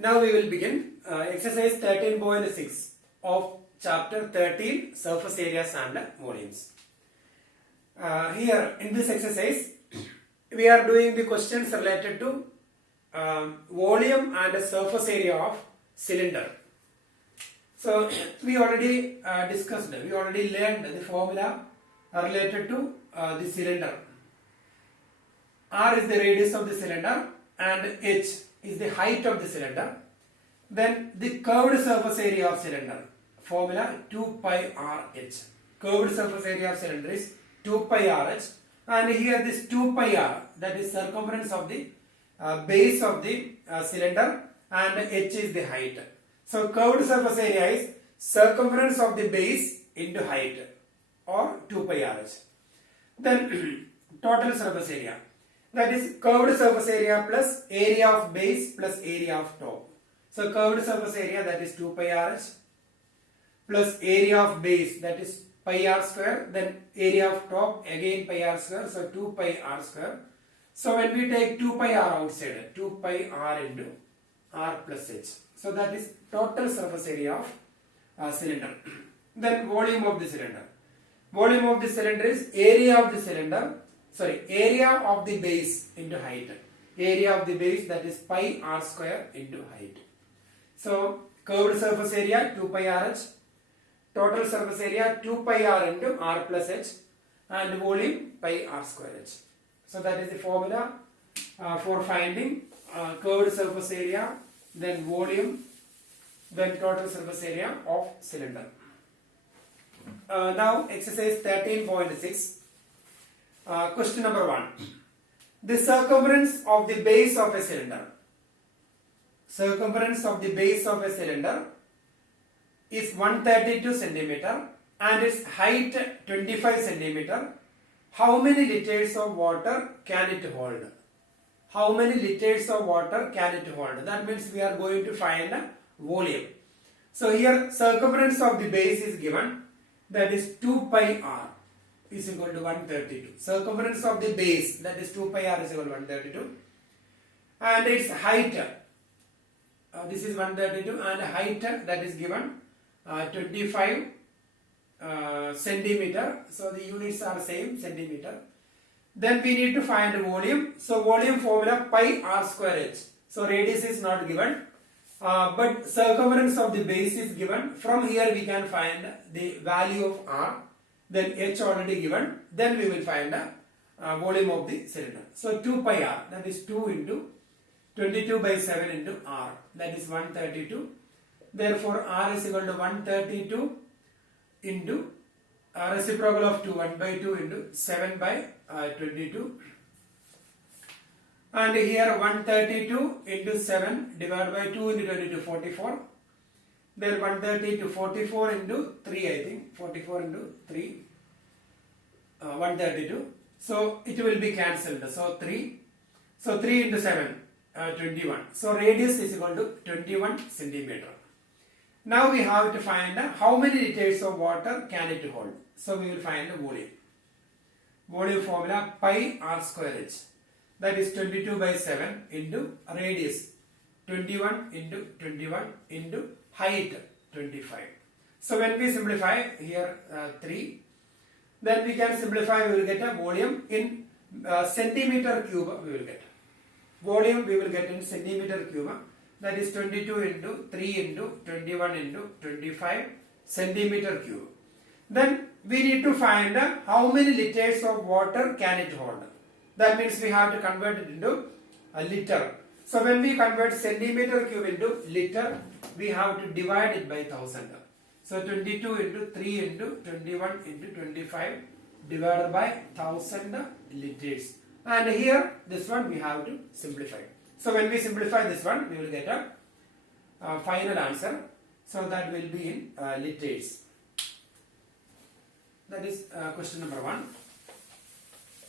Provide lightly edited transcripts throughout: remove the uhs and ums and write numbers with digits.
Now we will begin exercise 13.6 of chapter 13 surface areas and volumes. Here in this exercise we are doing the questions related to volume and surface area of cylinder. So we already we already learned the formula related to the cylinder. R is the radius of the cylinder and H is the height of the cylinder. Then the curved surface area of cylinder, formula 2 pi RH. Curved surface area of cylinder is 2 pi RH, and here this 2 pi R, that is circumference of the base of the cylinder, and H is the height. So curved surface area is circumference of the base into height, or 2 pi RH. Then total surface area, that is curved surface area plus area of base plus area of top. So curved surface area, that is 2 pi RH, plus area of base, that is pi r square, then area of top again pi r square, so 2 pi r square. So when we take 2 pi r outside, 2 pi r into r plus h. So that is total surface area of cylinder. Then volume of the cylinder. Volume of the cylinder is area of the cylinder, area of the base into height. Area of the base, that is pi r square into height. So curved surface area 2 pi r h, total surface area 2 pi r into r plus h, and volume pi r square h. So that is the formula for finding curved surface area, then volume, then total surface area of cylinder. Now exercise 13.6. Question number 1. The circumference of the base of a cylinder. Circumference of the base of a cylinder is 132 centimeter and its height 25 centimeter. How many liters of water can it hold? How many liters of water can it hold? That means we are going to find volume. So here circumference of the base is given, that is 2 pi r is equal to 132. Circumference of the base, that is 2 pi r is equal to 132, and its height, this is 132, and height that is given 25 centimeter. So the units are same, centimeter. Then we need to find volume. So volume formula pi r square h. So radius is not given, but circumference of the base is given. From here we can find the value of r, then h already given. Then we will find the volume of the cylinder. So 2 pi r, that is 2 into 22 by 7 into r, that is 132. Therefore r is equal to 132 into reciprocal of 2, 1 by 2 into 7 by 22. And here 132 into 7 divided by 2 into 22, 44. Then 130 to 44 into 3, I think. 44 into 3, 132. So it will be cancelled. So 3. So 3 into 7, 21. So radius is equal to 21 centimeter. Now we have to find how many liters of water can it hold. So we will find the volume. Volume formula pi r square h. That is 22 by 7 into radius 21 into 21 into height 25. So when we simplify here 3, then we can simplify, we will get a volume in centimeter cube. We will get volume, we will get in centimeter cube, that is 22 into 3 into 21 into 25 centimeter cube. Then we need to find how many liters of water can it hold. That means we have to convert it into a liter. So when we convert centimeter cube into liter, we have to divide it by 1000. So 22 into 3 into 21 into 25 divided by 1000 liters. And here this one we have to simplify. So when we simplify this one, we will get a final answer. So that will be in liters. That is question number 1.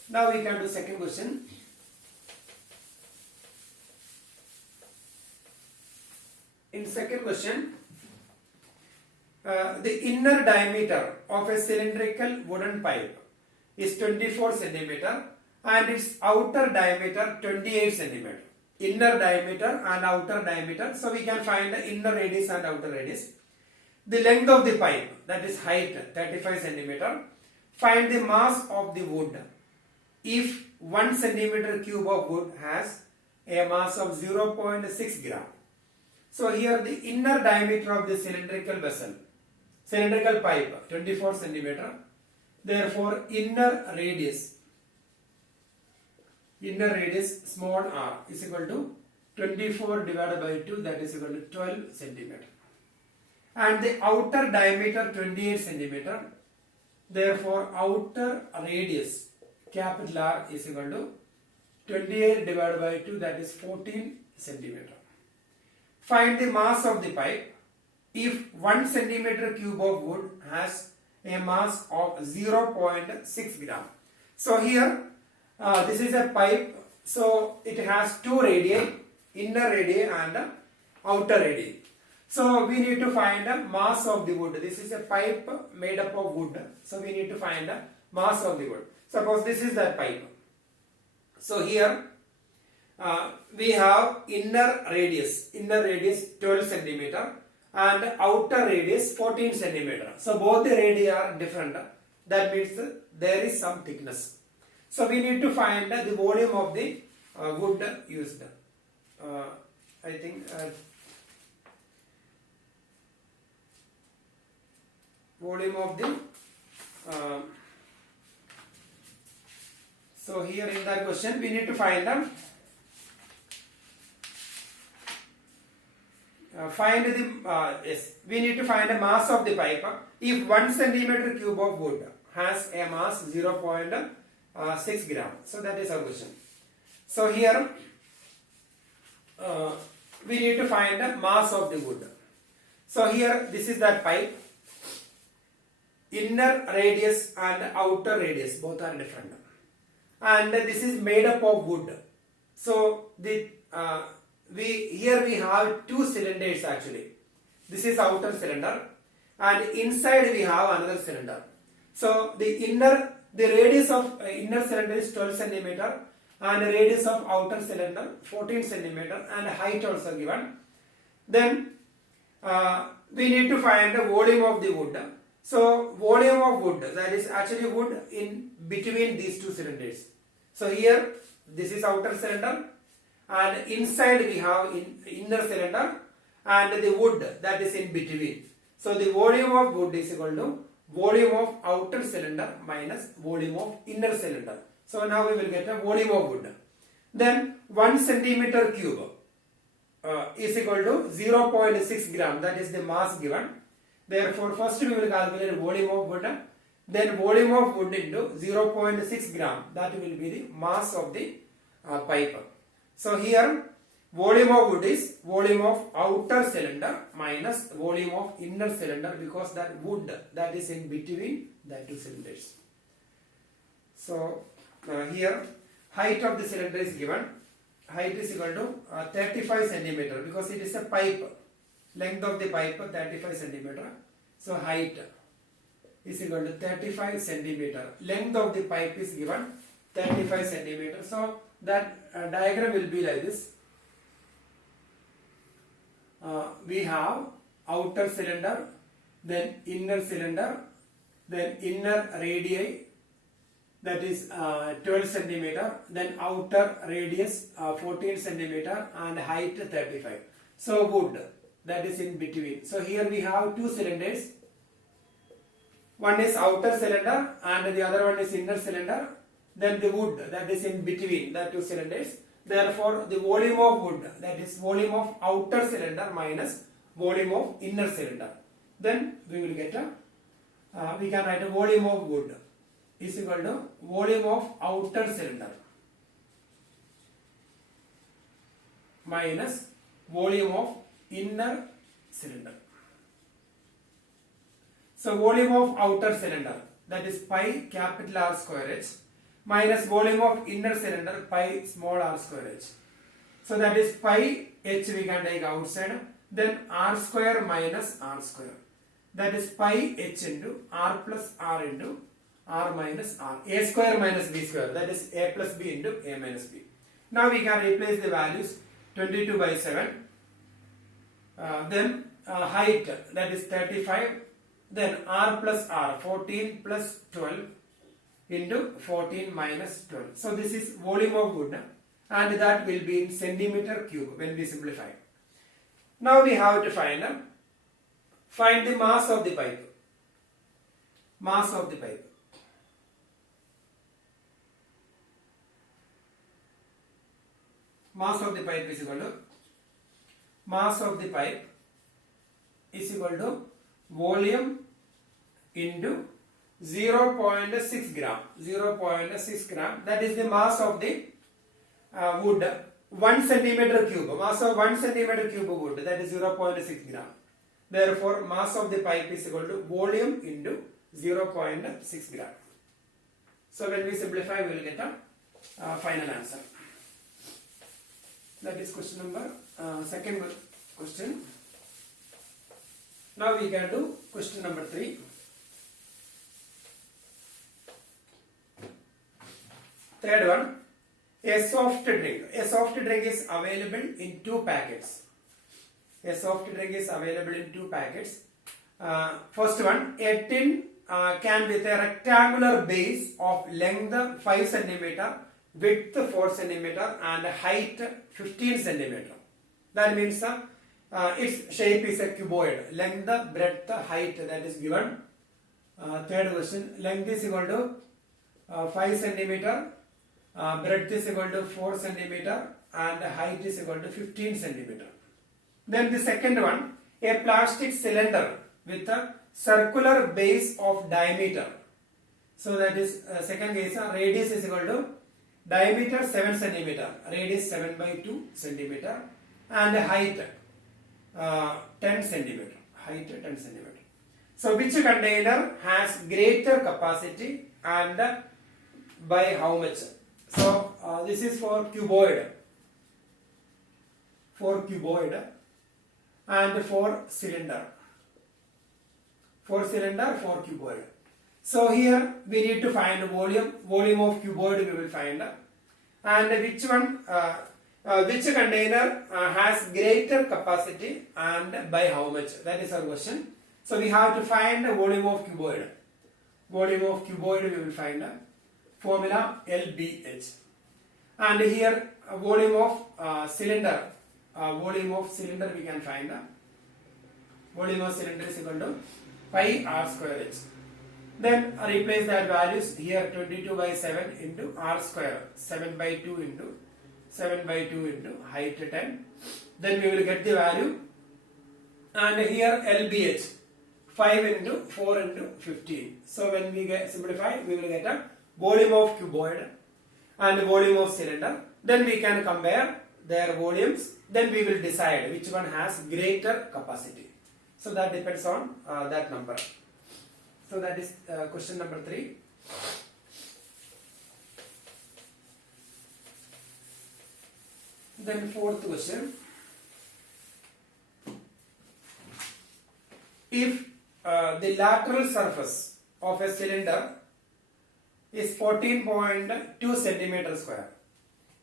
Now we can do second question. In second question, the inner diameter of a cylindrical wooden pipe is 24 centimeter and its outer diameter 28 centimeter. inner diameter and outer diameter. So we can find the inner radius and outer radius. The length of the pipe, that is height 35 centimeter. Find the mass of the wood. If 1 centimeter cube of wood has a mass of 0.6 gram. So here the inner diameter of the cylindrical vessel, cylindrical pipe 24 centimeter. Therefore inner radius small r is equal to 24 divided by 2, that is equal to 12 centimeter. And the outer diameter 28 centimeter. Therefore outer radius capital R is equal to 28 divided by 2, that is 14 centimeter. Find the mass of the pipe. If 1 centimeter cube of wood has a mass of 0.6 gram. So here this is a pipe, so it has two radii, inner radii and outer radii. So we need to find the mass of the wood. This is a pipe made up of wood, so we need to find the mass of the wood. Suppose this is that pipe. So here we have inner radius 12 centimeter and outer radius 14 centimeter. So both the radii are different. That means there is some thickness. So we need to find the volume of the wood used. I think volume of the so here in that question we need to find the we need to find the mass of the pipe. If 1 centimeter cube of wood has a mass 0.6 gram, so that is our question. So here we need to find the mass of the wood. So here this is that pipe. Inner radius and outer radius both are different, and this is made up of wood. So the here we have two cylinders actually. This is outer cylinder and inside we have another cylinder. So the radius of inner cylinder is 12 centimeter and the radius of outer cylinder 14 centimeter and height also given. Then we need to find the volume of the wood. So volume of wood, that is actually wood in between these two cylinders. So here this is outer cylinder and inside we have inner cylinder and the wood that is in between. So the volume of wood is equal to volume of outer cylinder minus volume of inner cylinder. So now we will get a volume of wood. Then 1 centimeter cube is equal to 0.6 gram, that is the mass given. Therefore first we will calculate volume of wood, then volume of wood into 0.6 gram, that will be the mass of the pipe. So here volume of wood is volume of outer cylinder minus volume of inner cylinder, because that wood that is in between the two cylinders. So here height of the cylinder is given. Height is equal to 35 centimeter because it is a pipe. Length of the pipe 35 centimeter. So height is equal to 35 centimeter. Length of the pipe is given 35 centimeter. So that diagram will be like this. We have outer cylinder, then inner cylinder, then inner radii, that is 12 centimeter, then outer radius 14 centimeter and height 35. So wood that is in between. So here we have two cylinders. One is outer cylinder and the other one is inner cylinder. Then the wood that is in between the two cylinders. Therefore the volume of wood, that is volume of outer cylinder minus volume of inner cylinder. Then we will get we can write a volume of wood is equal to volume of outer cylinder minus volume of inner cylinder. So volume of outer cylinder, that is pi capital R square h, minus volume of inner cylinder pi small r square h. So that is pi h we can take outside, then r square minus r square, that is pi h into r plus r into r minus r, a square minus b square, that is a plus b into a minus b. Now we can replace the values. 22 by 7. Then height, that is 35. Then r plus r, 14 plus 12 into 14 minus 12. So this is volume of wood, and that will be in centimeter cube when we simplify. Now we have to find the mass of the pipe. Mass of the pipe. Mass of the pipe is equal to volume into 0.6 gram. 0.6 gram. That is the mass of the wood. 1 centimeter cube. Mass of 1 centimeter cube wood. That is 0.6 gram. Therefore, mass of the pipe is equal to volume into 0.6 gram. So when we simplify, we will get a final answer. That is question number second question. Now we can do question number 3. Third one, a soft drink. A soft drink is available in 2 packets. A soft drink is available in 2 packets. First one, a tin can with a rectangular base of length 5 centimeter, width 4 centimeter, and height 15 centimeter. That means its shape is a cuboid. Length, breadth, height, that is given. Third question, length is equal to 5 centimeter, breadth is equal to 4 centimeter, and height is equal to 15 centimeter. Then the second one, a plastic cylinder with a circular base of diameter. So that is second case, radius is equal to diameter 7 centimeter, radius 7 by 2 centimeter, and height 10 centimeter. Height 10 centimeter. So which container has greater capacity and by how much? So this is for cuboid. For cuboid and for cylinder. For cylinder, for cuboid. So here we need to find volume. Volume of cuboid we will find. And which one, which container has greater capacity and by how much? That is our question. So we have to find the volume of cuboid. Volume of cuboid we will find formula LBH. And here volume of cylinder. Volume of cylinder we can find. Volume of cylinder is equal to pi r square h. Then replace that values here, 22 by 7 into r square, 7 by 2 into 7 by 2 into height 10. Then we will get the value. And here LBH, 5 into 4 into 15. So when we get simplify, we will get a volume of cuboid and volume of cylinder. Then we can compare their volumes. Then we will decide which one has greater capacity. So that depends on that number. So that is question number 3. Then fourth question. If the lateral surface of a cylinder is 14.2 centimeter square.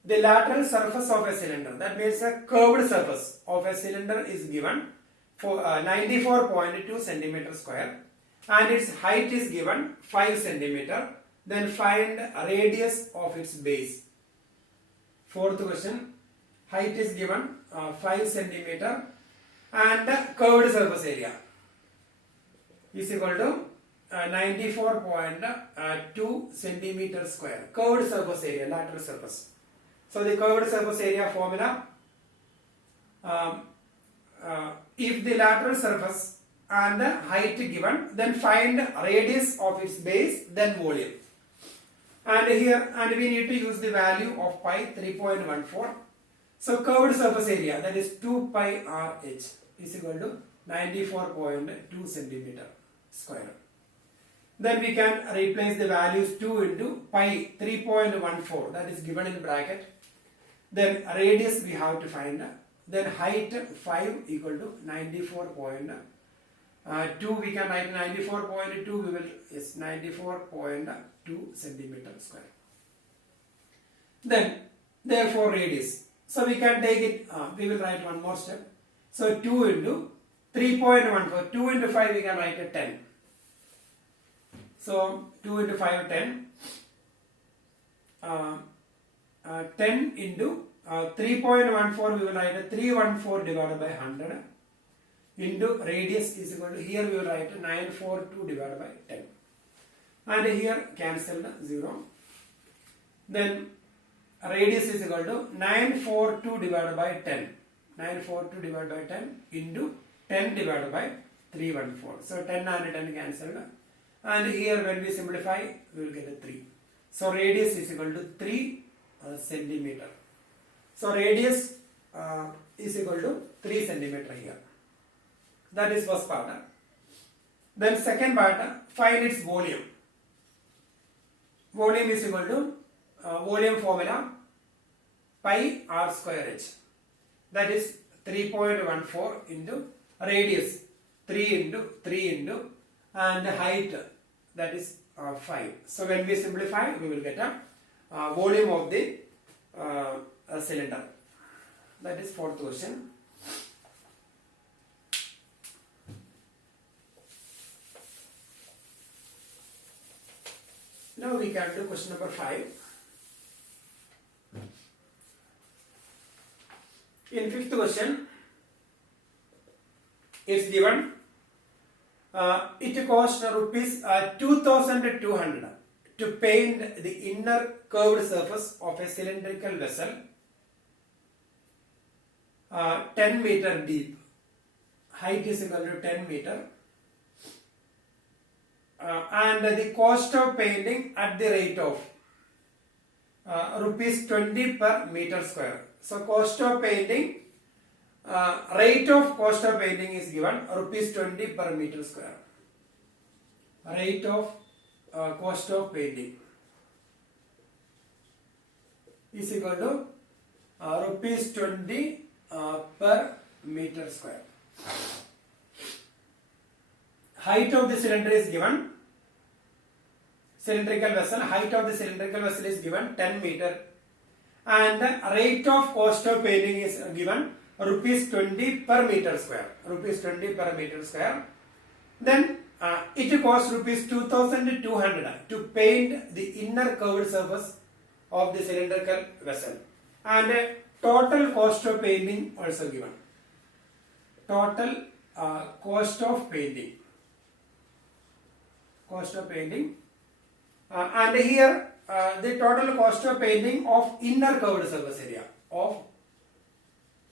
The lateral surface of a cylinder, that means a curved surface of a cylinder, is given for 94.2 centimeter square, and its height is given 5 centimeter. Then find radius of its base. Fourth question, height is given 5 centimeter and curved surface area is equal to 94.2 centimeter square. Curved surface area, lateral surface. So the curved surface area formula, if the lateral surface and the height given, then find radius of its base, then volume. And here, and we need to use the value of pi 3.14. So curved surface area, that is 2 pi r h, is equal to 94.2 centimeter square. Then we can replace the values 2 into pi 3.14, that is given in bracket. Then radius we have to find. Then height 5 equal to 94.2. We can write 94.2. We will, yes, 94.2 centimeter square. Then therefore radius. So we can take it, we will write one more step. So 2 into 3.14, 2 into 5 we can write a 10. So 2 into 5 10. 10 into 3.14 we will write a 314 divided by 100 into radius is equal to, here we will write a 942 divided by 10. And here cancelled 0. Then radius is equal to 942 divided by 10. 942 divided by 10 into 10 divided by 314. So 10 and 10 cancelled. And here when we simplify, we will get a 3. So radius is equal to 3 centimeter. So radius is equal to 3 centimeter here. That is first part. Then second part, find its volume. Volume is equal to volume formula pi r square h. That is 3.14 into radius 3 into and height, that is 5. So when we simplify, we will get a volume of the cylinder. That is fourth question. Now we can do question number 5. In fifth question, it's given it cost rupees 2,200 to paint the inner curved surface of a cylindrical vessel 10 meter deep. Height is equal to 10 meter. And the cost of painting at the rate of rupees 20 per meter square. So cost of painting, rate of cost of painting is given rupees 20 per meter square. Rate of cost of painting is equal to rupees 20 per meter square. Height of the cylinder is given. Cylindrical vessel, height of the cylindrical vessel is given 10 meter. And rate of cost of painting is given rupees 20 per meter square. Rupees 20 per meter square. Then it costs rupees 2,200 to paint the inner curved surface of the cylindrical vessel. And total cost of painting also given. Total cost of painting. Cost of painting. And here the total cost of painting of inner curved surface area of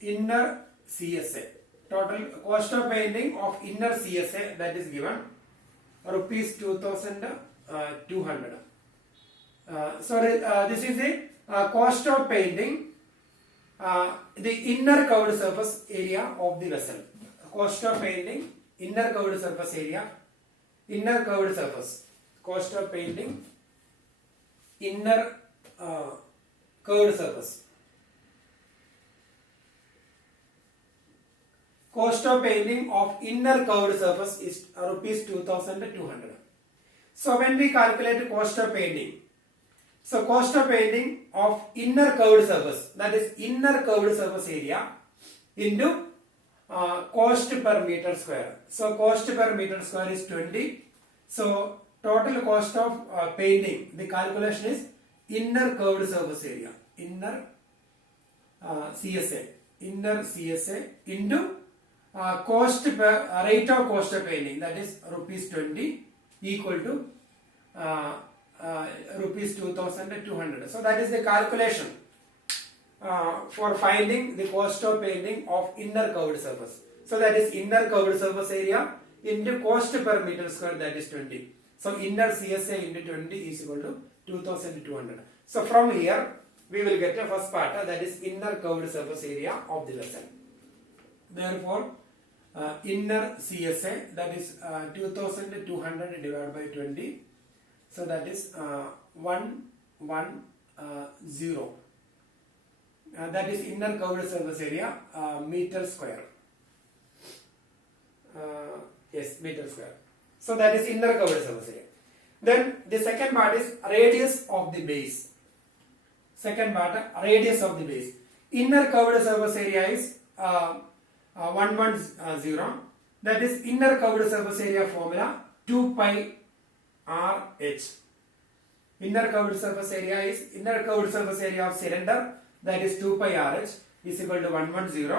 inner CSA. Total cost of painting of inner CSA, that is given rupees 2,200. This is the cost of painting the inner curved surface area of the vessel. Cost of painting inner curved surface area, inner curved surface. Cost of painting inner curved surface. Cost of painting of inner curved surface is rupees 2,200. So when we calculate cost of painting, so cost of painting of inner curved surface, that is inner curved surface area into cost per meter square. So cost per meter square is 20. So total cost of painting, the calculation is inner curved surface area, inner CSA, inner CSA into cost per rate of cost of painting, that is rupees 20 equal to rupees 2,200. So that is the calculation for finding the cost of painting of inner curved surface. So that is inner curved surface area into cost per meter square, that is 20. So inner CSA into 20 is equal to 2,200. So from here we will get a first part, that is inner curved surface area of the vessel. Therefore inner CSA, that is 2,200 divided by 20. So that is 110. That is inner curved surface area meter square. Yes, meter square. So that is inner curved surface area. Then the second part is radius of the base. Second part, radius of the base. inner curved surface area is 110. That is inner curved surface area formula 2 pi RH. Inner curved surface area is inner curved surface area of cylinder, that is 2 pi RH is equal to 110.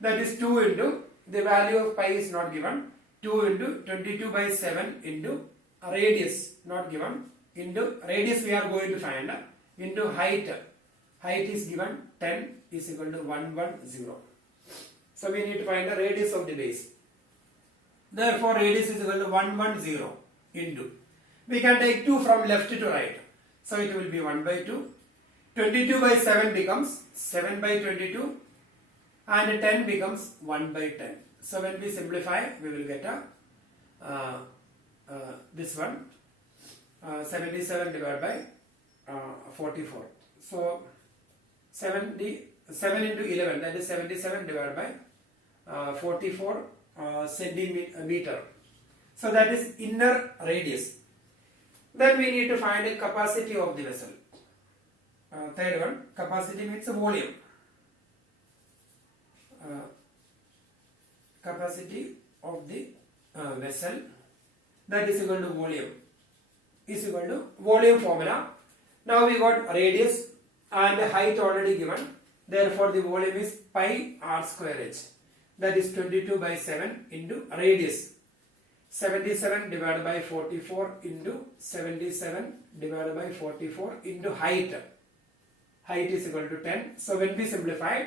That is 2 into the value of pi is not given, 2 into 22 by 7 into radius not given, into radius we are going to find, into height is given 10 is equal to 110. So we need to find the radius of the base. Therefore radius is equal to 110 into, we can take 2 from left to right, so it will be 1 by 2. 22 by 7 becomes 7 by 22 and 10 becomes 1 by 10. So when we simplify, we will get this one, 77 divided by 44. So 7 into 11, that is 77 divided by 44 centimeter. So that is inner radius. Then we need to find the capacity of the vessel. Third one, capacity means volume. Capacity of the vessel, that is equal to volume, is equal to volume formula. Now we got radius and height already given. Therefore the volume is pi r square h, that is 22 by 7 into radius, 77 divided by 44 into 77 divided by 44 into height. Height is equal to 10. So when we simplify,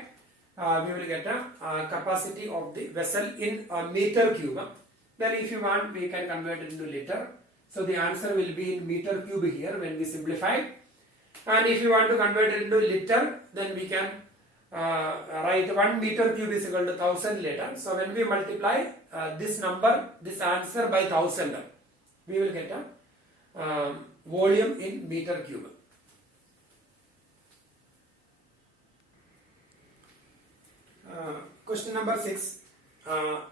we will get a capacity of the vessel in a meter cube. Then if you want, we can convert it into liter. So the answer will be in meter cube here when we simplify. And if you want to convert it into liter, then we can write 1 meter cube is equal to 1000 liter. So when we multiply this number, this answer by 1000, we will get a volume in meter cube. Question number 6.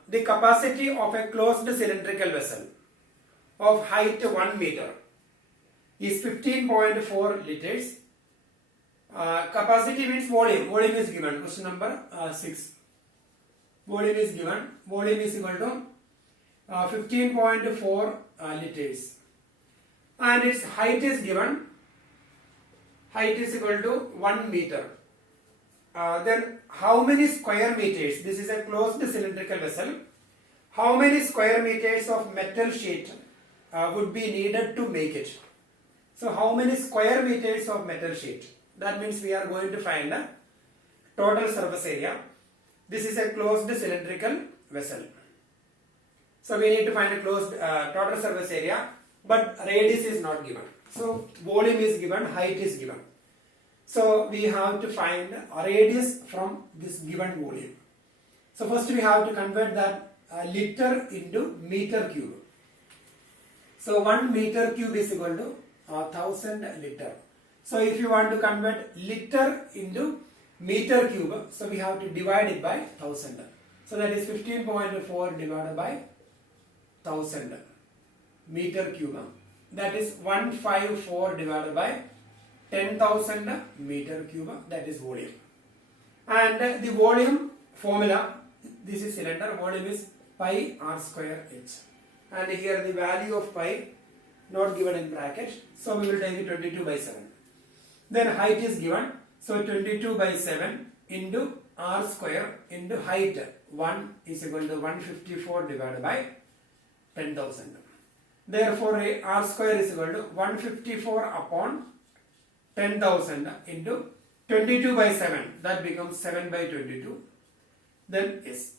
The capacity of a closed cylindrical vessel of height 1 meter is 15.4 liters. Capacity means volume. Volume is given. Question number 6. Volume is given. Volume is equal to 15.4 liters. And its height is given. Height is equal to 1 meter. Then how many square meters? This is a closed cylindrical vessel. How many square meters of metal sheet would be needed to make it? So how many square meters of metal sheet? That means we are going to find the total surface area. This is a closed cylindrical vessel. So we need to find a closed total surface area, but radius is not given. So volume is given, height is given. So we have to find a radius from this given volume. So first we have to convert that liter into meter cube. So 1 meter cube is equal to 1000 liter. So if you want to convert liter into meter cube, so we have to divide it by 1000. So that is 15.4 divided by 1000 meter cube. That is 154 divided by 10,000 meter cube, that is volume. And the volume formula, this is cylinder, volume is pi r square h. And here the value of pi not given in bracket, so we will take it 22 by 7. Then height is given, so 22 by 7 into r square into height 1 is equal to 154 divided by 10,000. Therefore r square is equal to 154 upon 10,000 into 22 by 7, that becomes 7 by 22, then yes.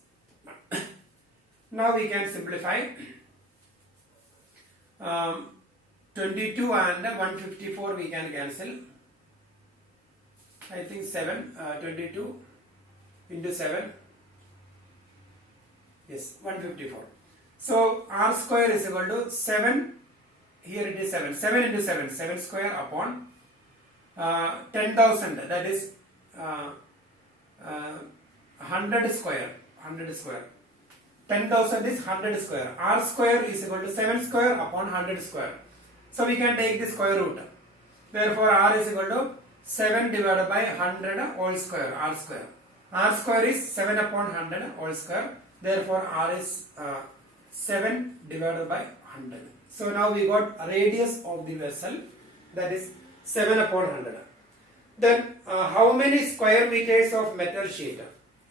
Now we can simplify 22 and 154 we can cancel. I think 7, 22 into 7, yes, 154. So r square is equal to 7, here it is 7, 7 into 7, 7 square upon 10,000, that is 100 square, 100 square. 10,000 is 100 square. R square is equal to 7 square upon 100 square. So we can take the square root. Therefore R is equal to 7 divided by 100 whole square, r square. R square is 7 upon 100 whole square. Therefore, r is 7 divided by 100. So now we got radius of the vessel, that is 7 upon 100. Then how many square meters of metal sheet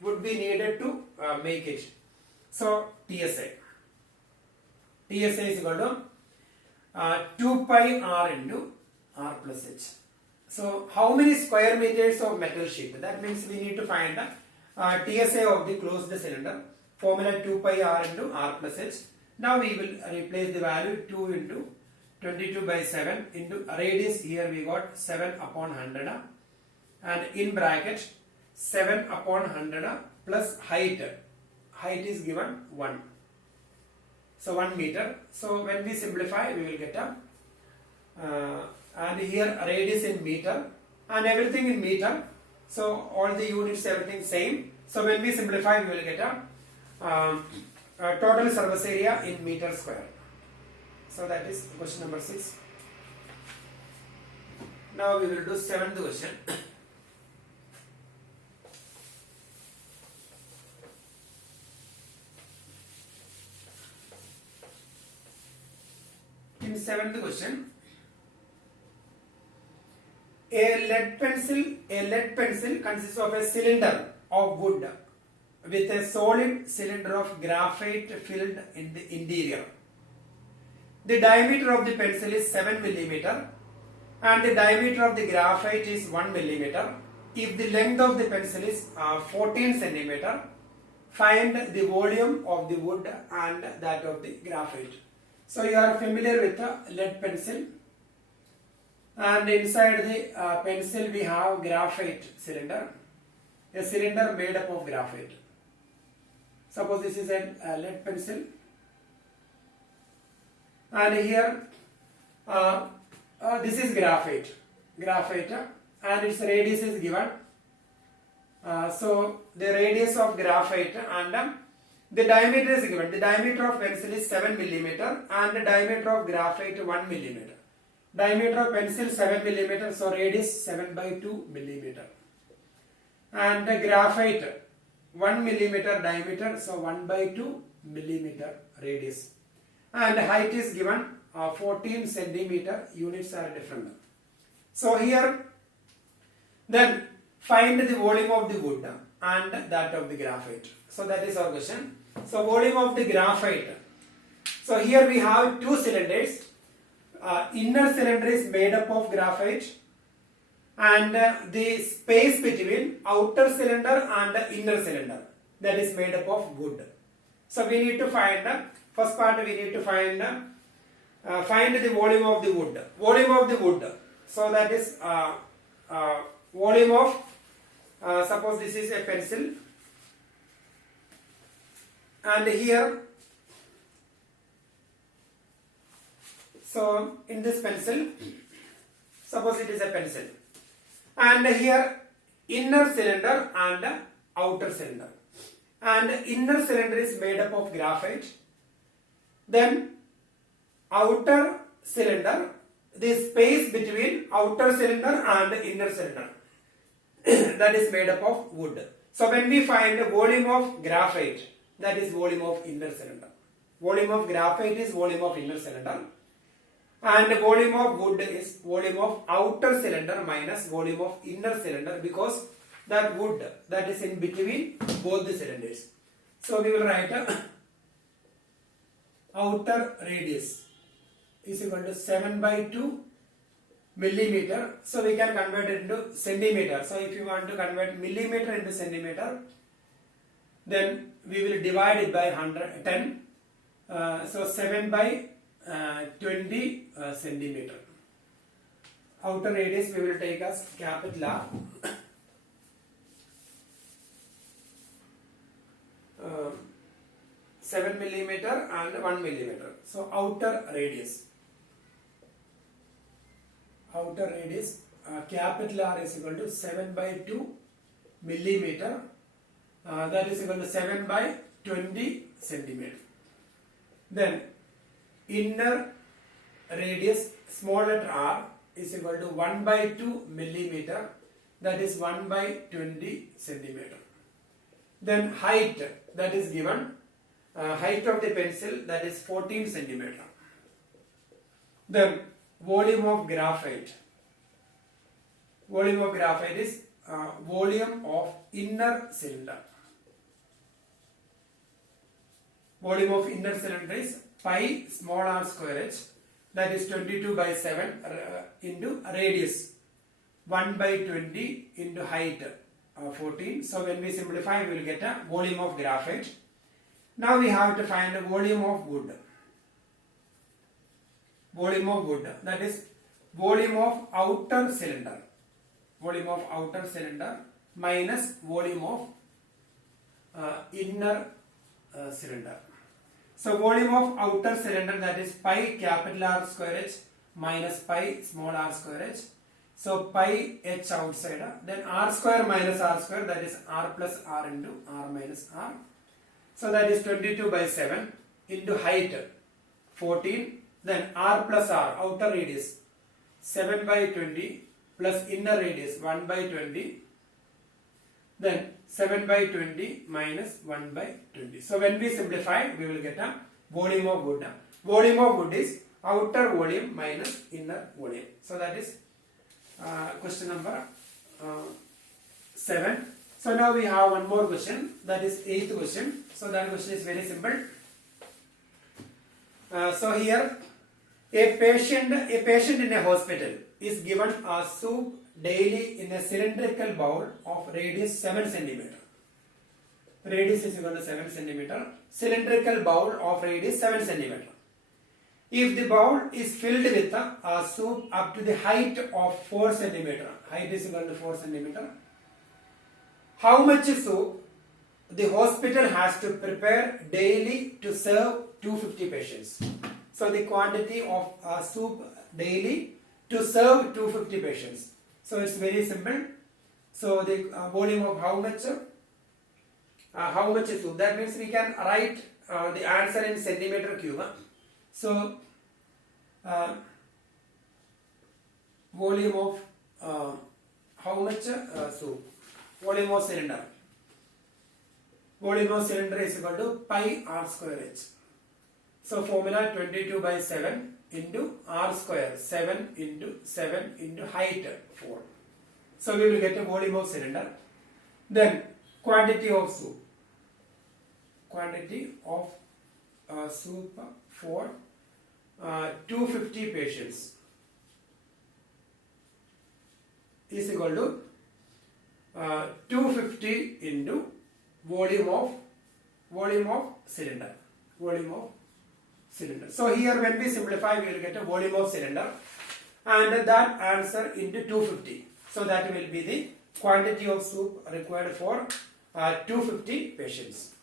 would be needed to make it? So TSI. TSI is equal to 2 pi r into r plus h. So how many square meters of metal sheet? That means we need to find the TSI of the closed cylinder. Formula 2 pi r into r plus h. Now we will replace the value 2 into 22 by 7 into radius. Here we got 7 upon 100 and in bracket 7 upon 100 plus height. Height is given 1. So 1 meter. So when we simplify, we will get a and here radius in meter and everything in meter. So all the units, everything same. So when we simplify, we will get a total surface area in meter square. So that is question number 6. Now we will do 7th question. In 7th question, a lead pencil consists of a cylinder of wood with a solid cylinder of graphite filled in the interior. The diameter of the pencil is 7 millimeter and the diameter of the graphite is 1 millimeter. If the length of the pencil is 14 centimeter, find the volume of the wood and that of the graphite. So you are familiar with a lead pencil, and inside the pencil we have graphite cylinder, a cylinder made up of graphite. Suppose this is a lead pencil, and here this is graphite, and its radius is given. So the radius of graphite and the diameter is given. The diameter of pencil is 7 millimeter and the diameter of graphite 1 millimeter. Diameter of pencil 7 millimeter, so radius 7 by 2 millimeter. And the graphite 1 millimeter diameter, so 1 by 2 millimeter radius. And height is given 14 centimeter, units are different. So here, then find the volume of the wood and that of the graphite. So that is our question. So volume of the graphite. So here we have two cylinders. Inner cylinder is made up of graphite and the space between outer cylinder and the inner cylinder, that is made up of wood. So we need to find first part, we need to find the volume of the wood. Volume of the wood. So that is volume of suppose this is a pencil, and here, so in this pencil, suppose it is a pencil, and here inner cylinder and outer cylinder, and inner cylinder is made up of graphite, then outer cylinder, the space between outer cylinder and inner cylinder, that is made up of wood. So when we find the volume of graphite, that is volume of inner cylinder. Volume of graphite is volume of inner cylinder, and the volume of wood is volume of outer cylinder minus volume of inner cylinder, because that wood that is in between both the cylinders. So we will write outer radius is equal to 7 by 2 millimeter. So we can convert it into centimeter. So if you want to convert millimeter into centimeter, then we will divide it by 10. So 7 by 20 centimeter. Outer radius we will take as capital R. 7 millimeter and 1 millimeter. So outer radius. Outer radius capital R is equal to 7 by 2 millimeter. That is equal to 7 by 20 centimeter. Then inner radius, small letter r, is equal to 1 by 2 millimeter, that is 1 by 20 centimeter. Then height, that is given, height of the pencil, that is 14 centimeter. Then volume of graphite. Volume of graphite is volume of inner cylinder. Volume of inner cylinder is pi small r square h, that is 22 by 7 into radius 1 by 20 into height 14. So when we simplify, we will get a volume of graphite. Now we have to find the volume of wood. Volume of wood, that is volume of outer cylinder. Volume of outer cylinder minus volume of inner cylinder. So volume of outer cylinder, that is pi capital R square h minus pi small r square h. So pi h outside, then r square minus r square, that is r plus r into r minus r. So that is 22 by 7 into height 14, then r plus r outer radius 7 by 20 plus inner radius 1 by 20, then 7 by 20 minus 1 by 20. So when we simplify, we will get a volume of wood. Volume of wood is outer volume minus inner volume. So that is question number 7. So now we have one more question, that is 8th question. So that question is very simple. So here a patient in a hospital is given a soup daily in a cylindrical bowl of radius 7 centimeter. Radius is equal to 7 centimeter. Cylindrical bowl of radius 7 centimeter. If the bowl is filled with a soup up to the height of 4 centimeter, height is equal to 4 centimeter, how much soup the hospital has to prepare daily to serve 250 patients? So the quantity of soup daily to serve 250 patients. So it's very simple. So the volume of how much soup, that means we can write the answer in centimeter cube. So volume of how much soup, volume of cylinder. Volume of cylinder is equal to pi r square h. So formula 22 by 7 into r square, 7 into height 4. So we will get a volume of cylinder. Then quantity of soup. Quantity of soup for 250 patients is equal to 250 into volume of cylinder. Volume of cylinder. So here when we simplify, we will get a volume of cylinder and that answer into 250. So that will be the quantity of soup required for 250 patients.